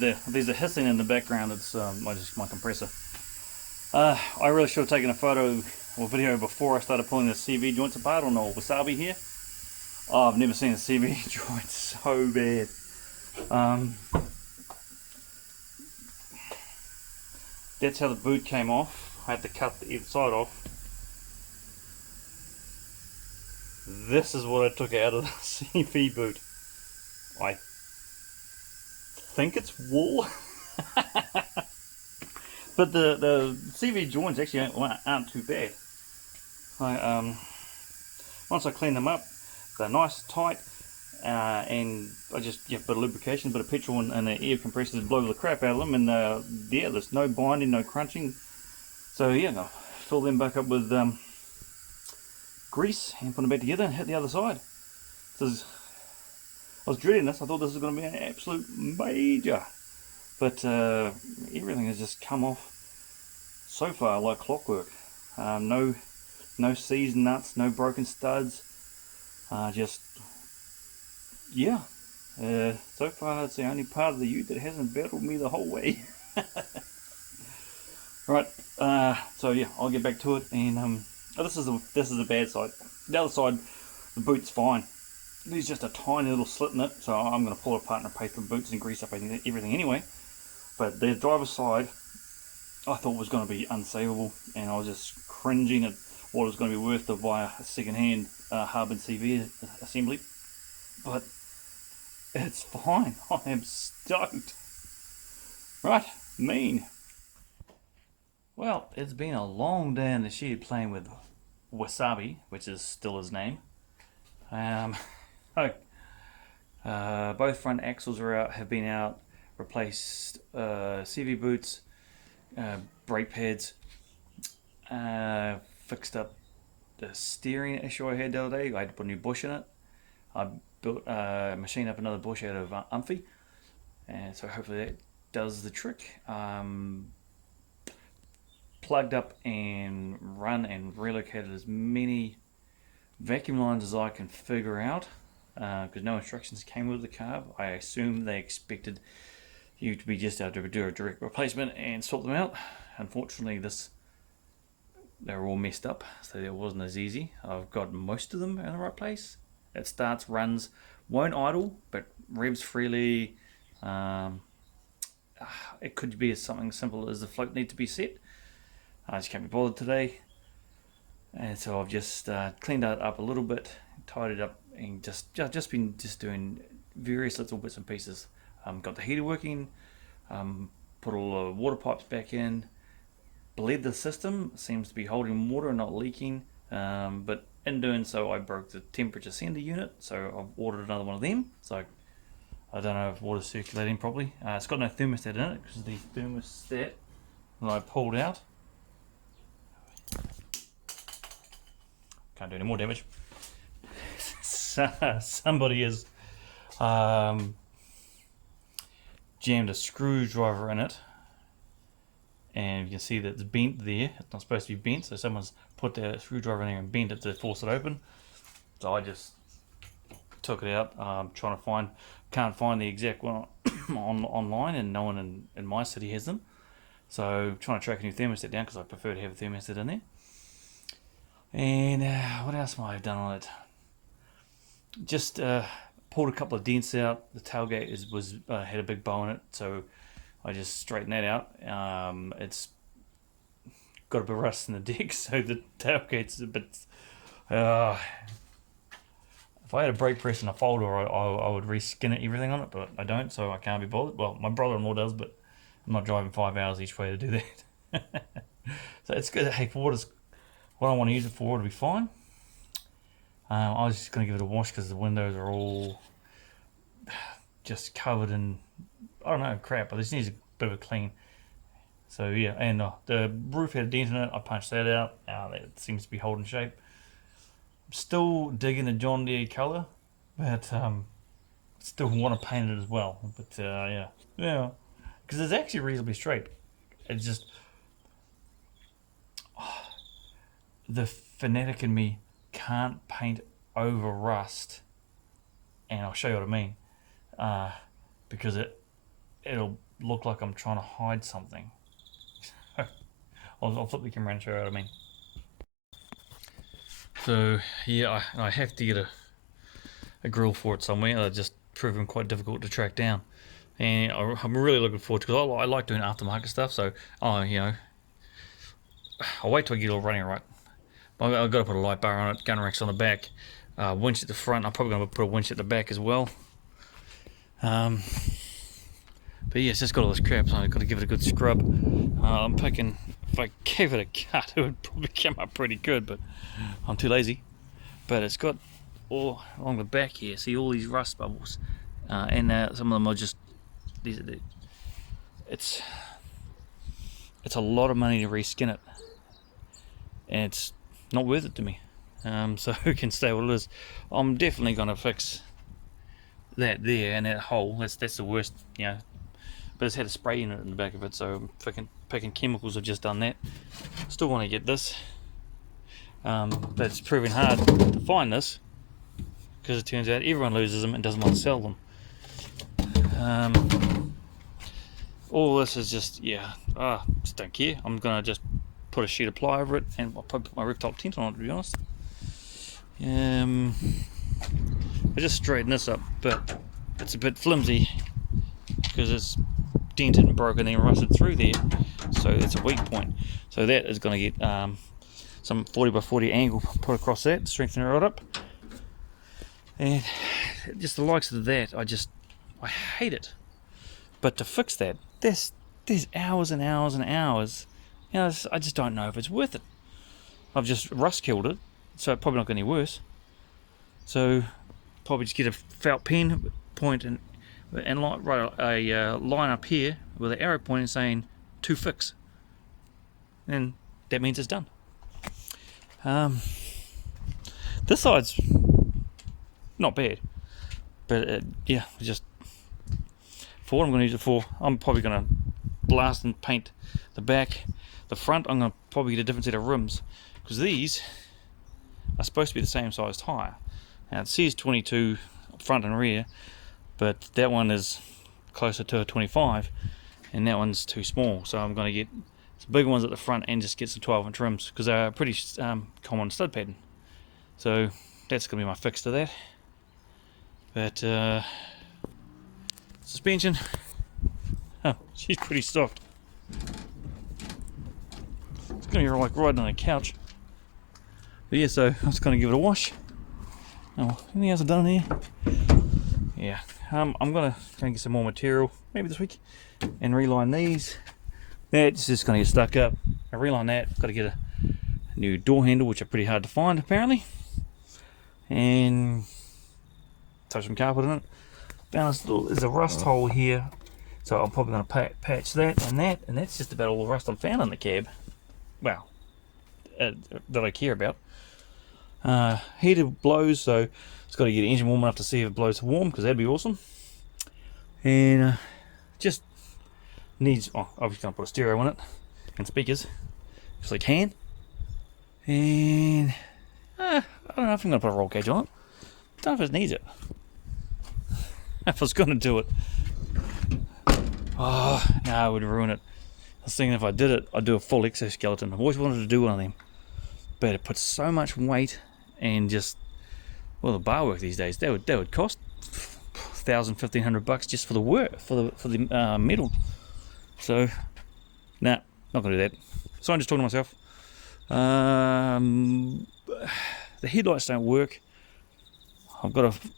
there's a hissing in the background. It's my compressor. I really should have taken a photo or video before I started pulling the CV joints apart on the wasabi here. Oh, I've never seen a CV joint so bad. That's how the boot came off. I had to cut the side off. This is what I took out of the CV boot. I think it's wool. But the CV joints actually aren't too bad. Once I clean them up, they're nice tight, and I just give a bit of lubrication, a bit of petrol, and the air compressors blow the crap out of them, and yeah, there's no binding, no crunching. So yeah, I'll fill them back up with grease and put them back together and hit the other side. I was dreading this. I thought this was going to be an absolute major, but everything has just come off so far like clockwork. No seized nuts, no broken studs. Just yeah. So far, it's the only part of the ute that hasn't battled me the whole way. Right. So yeah, I'll get back to it. And this is the bad side. The other side, the boot's fine. There's just a tiny little slit in it, so I'm going to pull it apart and replace the boots and grease up everything anyway. But the driver's side, I thought was going to be unsavable, and I was just cringing at what it was going to be worth to buy a second-hand Harbin CV assembly. But it's fine. I am stoked. Right, mean. Well, it's been a long day in the shed playing with Wasabi, which is still his name. Both front axles are out, have been out, replaced CV boots, brake pads, fixed up the steering issue I had the other day. I had to put a new bush in it. I built machined up another bush out of umphy, and so hopefully that does the trick. Plugged up and run and relocated as many vacuum lines as I can figure out, because no instructions came with the car. I assume they expected you to be just able to do a direct replacement and sort them out. Unfortunately, they were all messed up, so it wasn't as easy. I've got most of them in the right place. It starts, runs, won't idle, but revs freely. It could be something simple as the float need to be set. I just can't be bothered today, and so I've just cleaned that up a little bit, tied it up, and just been doing various little bits and pieces. Got the heater working, put all the water pipes back in, bled the system, seems to be holding water and not leaking, but in doing so I broke the temperature sender unit, so I've ordered another one of them. So I don't know if water's circulating properly. It's got no thermostat in it, because the thermostat that I pulled out, can't do any more damage. Somebody has jammed a screwdriver in it, and you can see that it's bent there. It's not supposed to be bent, so someone's put the screwdriver in there and bent it to force it open. So I just took it out. Trying to can't find the exact one online, and no one in my city has them. So trying to track a new thermostat down, because I prefer to have a thermostat in there. And what else might I have done on it? Just pulled a couple of dents out. The tailgate had a big bow in it, so I just straightened that out. It's got a bit of rust in the deck, so the tailgate's a bit. If I had a brake press and a folder, I would reskin it, everything on it, but I don't, so I can't be bothered. Well, my brother-in-law does, but I'm not driving 5 hours each way to do that. So it's good. Hey, for what I want to use it for, it'll be fine. I was just going to give it a wash, because the windows are all just covered in, I don't know, crap. But this needs a bit of a clean. So yeah, and the roof had a dent in it. I punched that out. That seems to be holding shape. Still digging the John Deere colour, but still want to paint it as well. But yeah, because it's actually reasonably straight. It's just the fanatic in me can't paint over rust, and I'll show you what I mean. Because it'll look like I'm trying to hide something. I'll flip the camera and show you what I mean. So yeah, I have to get a grill for it somewhere. It's just proven quite difficult to track down, and I'm really looking forward to it because I like doing aftermarket stuff. So I'll wait till I get it all running right. I've got to put a light bar on it, gun racks on the back, winch at the front. I'm probably going to put a winch at the back as well. But yeah, it's just got all this crap, so I've got to give it a good scrub. I'm thinking if I gave it a cut, it would probably come up pretty good, but I'm too lazy. But it's got all along the back here, see all these rust bubbles, and some of them are just it's a lot of money to reskin it, and it's not worth it to me. So who can stay what it is? I'm definitely going to fix that there and that hole. That's the worst, but it's had a spray unit in the back of it, so I'm picking chemicals. I've just done that. Still want to get this, but it's proving hard to find this because it turns out everyone loses them and doesn't want to sell them. All this is just just don't care. I'm gonna just put a sheet of ply over it and I'll put my rooftop tent on it, to be honest. I just straighten this up, but it's a bit flimsy because it's dented and broken and rusted through there, so it's a weak point. So that is going to get some 40 by 40 angle put across that, strengthen it right up. And just the likes of that, I hate it. But to fix that, there's hours and hours and hours. I just don't know if it's worth it. I've just rust killed it, so it's probably not going any worse. So probably just get a felt pen point and write a line up here with an arrow pointing saying to fix, and that means it's done. This side's not bad, but just for what I'm going to use it for, I'm probably going to blast and paint the back. The front, I'm going to probably get a different set of rims because these are supposed to be the same size tire. Now it says 22 front and rear, but that one is closer to a 25 and that one's too small, so I'm going to get some bigger ones at the front and just get some 12-inch rims because they're a pretty common stud pattern. So that's going to be my fix to that. But suspension, she's pretty soft. It's going to be like riding on a couch. But yeah, so I'm just going to give it a wash. Oh, anything else I've done here? Yeah, I'm going to try and get some more material, maybe this week, and reline these. That's just going to get stuck up. I reline that. Got to get a new door handle, which are pretty hard to find apparently, and touch some carpet in it. There's a rust hole here, so I'm probably going to patch that, and that's just about all the rust I've found in the cab. Well, that I care about. Heater blows, so it's got to get the engine warm enough to see if it blows warm, because that'd be awesome. And just needs, obviously going to put a stereo on it and speakers because I can. And I don't know if I'm going to put a roll cage on it. I don't know if it needs it. If I was going to do it, no, I would ruin it. I was thinking if I did it, I'd do a full exoskeleton. I've always wanted to do one of them, but it puts so much weight and just, well, the bar work these days, that would cost $1,000-1,500 just for the work, for the metal. So, nah, not gonna do that. So I'm just talking to myself. The headlights don't work. I've got to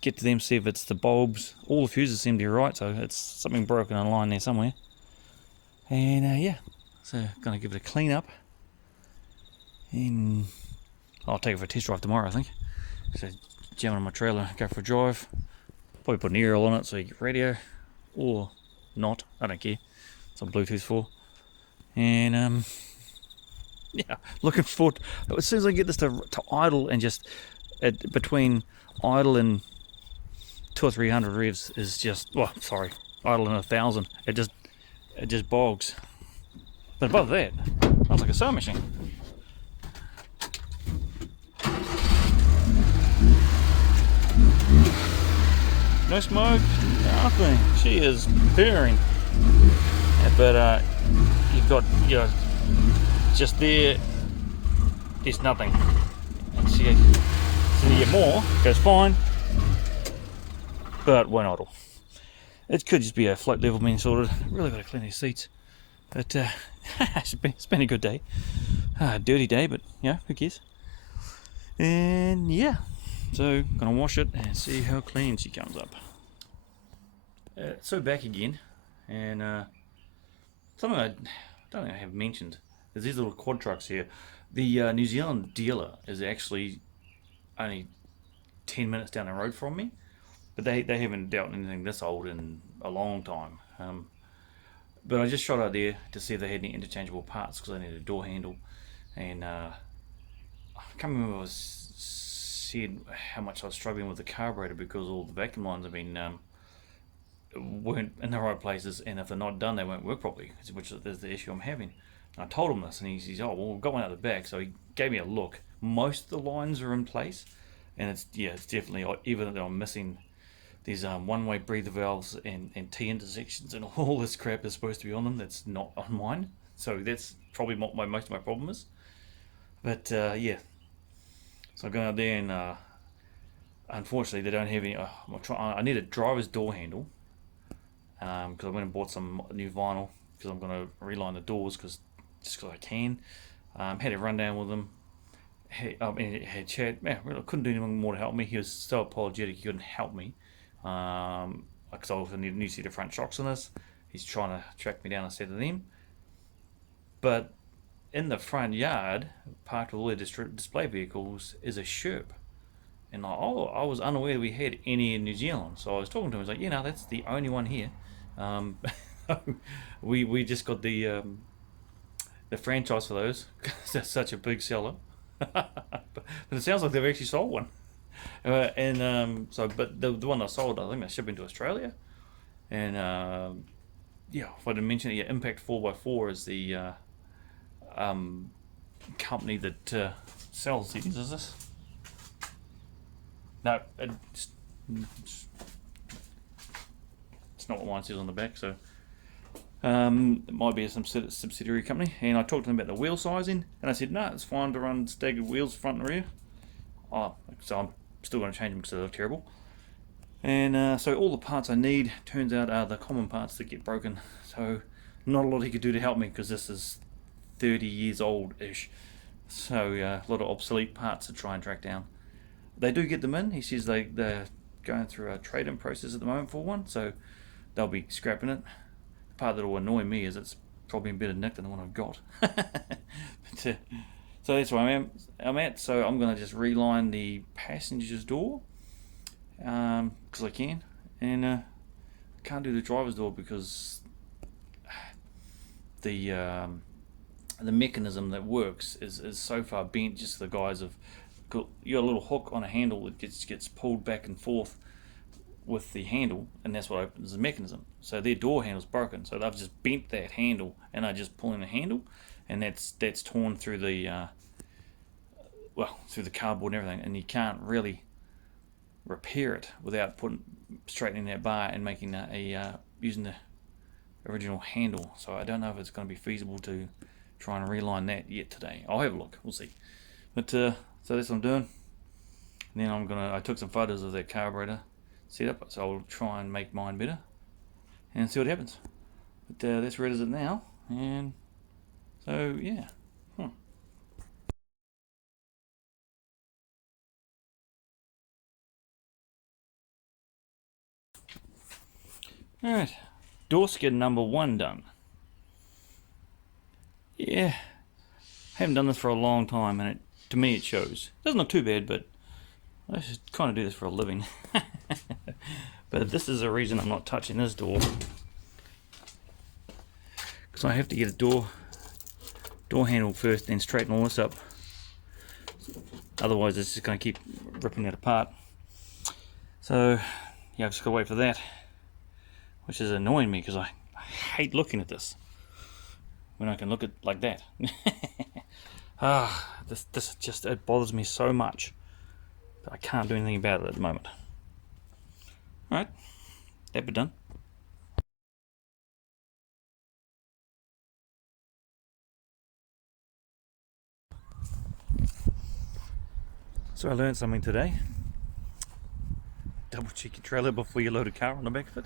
get to them, see if it's the bulbs. All the fuses seem to be right, so it's something broken on line there somewhere. And yeah, so gonna give it a clean up, and I'll take it for a test drive tomorrow, I think. So jam it on my trailer, go for a drive. Probably put an aerial on it so you get radio, or not. I don't care. It's on Bluetooth for. And yeah, looking forward. As soon as I get this to idle and just between idle and 200 or 300 revs is just, well, sorry, idle and 1,000. It just bogs. But above that, sounds like a sewing machine. No smoke, nothing. She is purring. But you've got, just there's nothing. And so you get more, goes fine, but won't idle. It could just be a float level being sorted. Really got to clean these seats. But it's been a good day. Dirty day, but who cares? And yeah, so gonna wash it and see how clean she comes up. So back again, and something I don't think I have mentioned. There's these little quad trucks here. The New Zealand dealer is actually only 10 minutes down the road from me, but they haven't dealt anything this old in a long time. But I just shot out there to see if they had any interchangeable parts because I needed a door handle, and I can't remember if I said how much I was struggling with the carburetor because all the vacuum lines have been weren't in the right places, and if they're not done, they won't work properly, which is the issue I'm having. And I told him this, and he says, "Oh, well, we've got one out the back." So he gave me a look. Most of the lines are in place, and it's definitely evident that I'm missing these one-way breather valves and T intersections and all this crap is supposed to be on them. That's not on mine. So that's probably what most of my problem is. But yeah, so I'm going out there and unfortunately they don't have any. I need a driver's door handle because I went and bought some new vinyl because I'm going to reline the doors just because I can. Had a rundown with them. Had chat. Man, really couldn't do anything more to help me. He was so apologetic he couldn't help me because I also need a new set of front shocks on this. He's trying to track me down a set of them. But in the front yard, parked with all the display vehicles, is a Sherp. And I was unaware we had any in New Zealand. So I was talking to him. I was like, that's the only one here. Um, we just got the franchise for those because that's such a big seller. But it sounds like they've actually sold one. But the one I sold, I think they're shipping to Australia. And if I didn't mention it, Impact 4x4 is the company that sells these. Is this? No, it's not what mine says on the back. So it might be some subsidiary company. And I talked to them about the wheel sizing, and I said, no, it's fine to run staggered wheels front and rear. So I'm still going to change them because they look terrible. And so all the parts I need, turns out, are the common parts that get broken. So not a lot he could do to help me because this is 30 years old-ish. So a lot of obsolete parts to try and track down. They do get them in. He says they're going through a trade-in process at the moment for one, so they'll be scrapping it. The part that will annoy me is it's probably in better nick than the one I've got. So that's where I'm at. So I'm going to just reline the passenger's door because I can, and I can't do the driver's door because the mechanism that works is so far bent. Just the guys have you got a little hook on a handle that gets pulled back and forth with the handle, and that's what opens the mechanism. So their door handle's broken, so they've just bent that handle and are just pulling the handle, and that's torn through the through the cardboard and everything, and you can't really repair it without straightening that bar and making using the original handle. So I don't know if it's going to be feasible to try and reline that yet today. I'll have a look. We'll see. But so that's what I'm doing. And then I took some photos of that carburetor setup, so I'll try and make mine better and see what happens. But that's where it is now, and so yeah. Alright, door skid number 1 done. Yeah, haven't done this for a long time, and to me it shows. Doesn't look too bad, but I just kind of do this for a living. But this is the reason I'm not touching this door, because I have to get a door handle first, then straighten all this up. Otherwise it's just going to keep ripping it apart. So yeah, I've just got to wait for that, which is annoying me because I hate looking at this when I can look at it like that. This just, it bothers me so much that I can't do anything about it at the moment. Alright, that bit done. So I learned something today. Double check your trailer before you load a car on the back of it.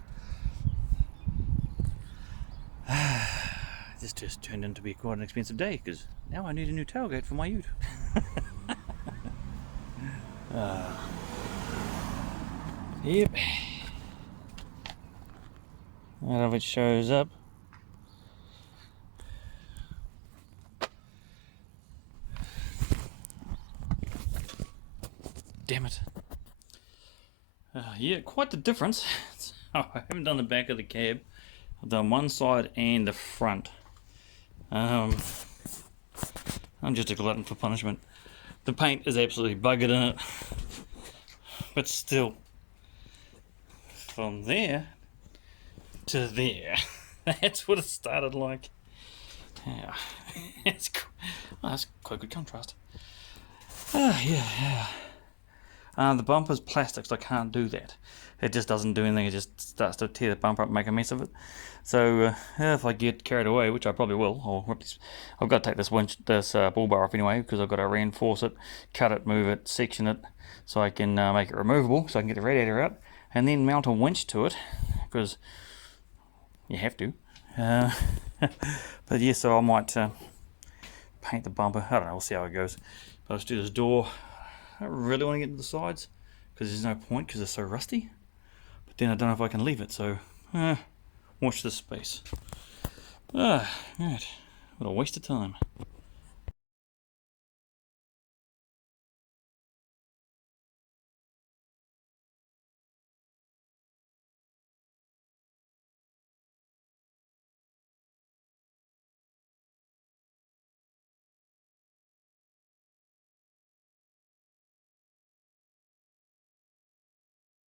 This just turned into be quite an expensive day because now I need a new tailgate for my ute. Yep. I don't know if it shows up. Damn it. Yeah, quite the difference. I haven't done the back of the cab. I've done one side and the front. I'm just a glutton for punishment. The paint is absolutely buggered in it. But still, from there to there, that's what it started like. Yeah, that's quite a good contrast. Yeah. The bumper's plastic, so I can't do that. It just doesn't do anything. It just starts to tear the bumper up and make a mess of it. So if I get carried away, which I probably will, I've got to take this bull bar off anyway, because I've got to reinforce it, cut it, move it, section it, so I can make it removable, so I can get the radiator out, and then mount a winch to it, because you have to. But yeah, so I might paint the bumper. I don't know, we'll see how it goes. But I'll just do this door. I don't really want to get into the sides because there's no point because they're so rusty. But then I don't know if I can leave it, so watch this space. Right, what a waste of time.